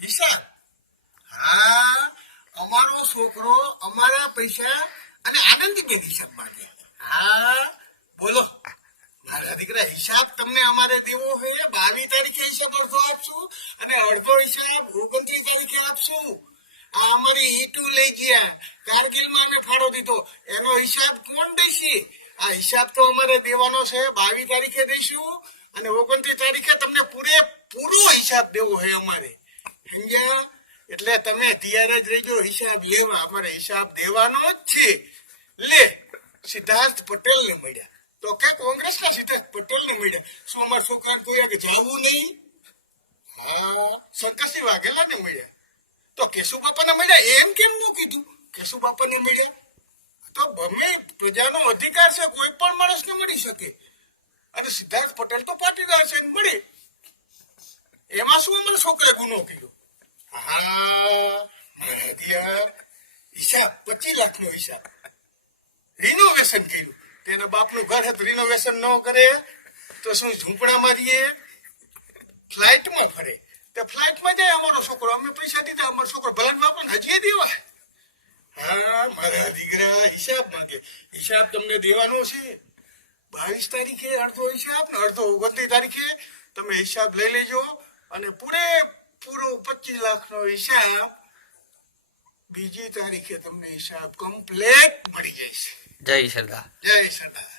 હિસાબ? હા, અમારો છોકરો અમારા પૈસા અને આનંદીબેન હિસાબ માંગે. હા બોલો મારા દીકરા, હિસાબ તમને અમારે દેવો હોય. 22 તારીખે હિસાબ અડધો આપશું અને અડધો હિસાબ 29 તારીખે આપશું. આ અમારી ઈટુ લઈ ગયા, કારગિલમાં અમે ફાળો દીધો, એનો હિસાબ કોણ દેશે? આ હિસાબ તો અમારે દેવાનો છે. 22 તારીખે દઈશું અને 29 તારીખે તમને પૂરેપૂરો હિસાબ દેવો હોય અમારે, સમજ્યા? એટલે તમે તૈયાર જ રહેજો હિસાબ લેવા. અમારે હિસાબ દેવાનો જ છે. લે, સિદ્ધાર્થ પટેલ ને મળ્યા તો કે કોંગ્રેસના સિદ્ધાર્થ પટેલ ને મળ્યા. શું અમારા છોકરાને કોઈ કે જવું નહીં? હા, શંકરસિંહ વાઘેલા ને મળ્યા તો કેશુ બાપાને મળ્યા. એમ કેમ નું કીધું? કેશુ બાપાને મળ્યા તો ગમે પ્રજાનો અધિકાર છે, કોઈ પણ માણસને મળી શકે. અને સિદ્ધાર્થ પટેલ તો પાટીદાર છે, મળે. એમાં શું અમારા છોકરાએ ગુનો કર્યો? હા, હિસાબ 25 લાખનો હિસાબ. રિનોવેશન કર્યું. તેના બાપનું ઘર હતું, રિનોવેશન ન કરે તો શું ઝૂંપડામાં રહીએ, ફ્લાઇટમાં ફરે. તે ફ્લાઇટમાં જાય અમારો છોકરો. અમે પૈસા દીધા, અમારો છોકરો ભલન બાપા હજી દેવા. હા મારા દીકરા, હિસાબ માંગે. હિસાબ તમને દેવાનો છે. 22 તારીખે અડધો હિસાબ ને અડધો 29 તારીખે તમે હિસાબ લઈ લેજો અને પૂરો 25 લાખનો હિસાબ બીજી તારીખે તમને હિસાબ કમ્પ્લેટ મળી જશે. જય સરદાર. જય સરદાર.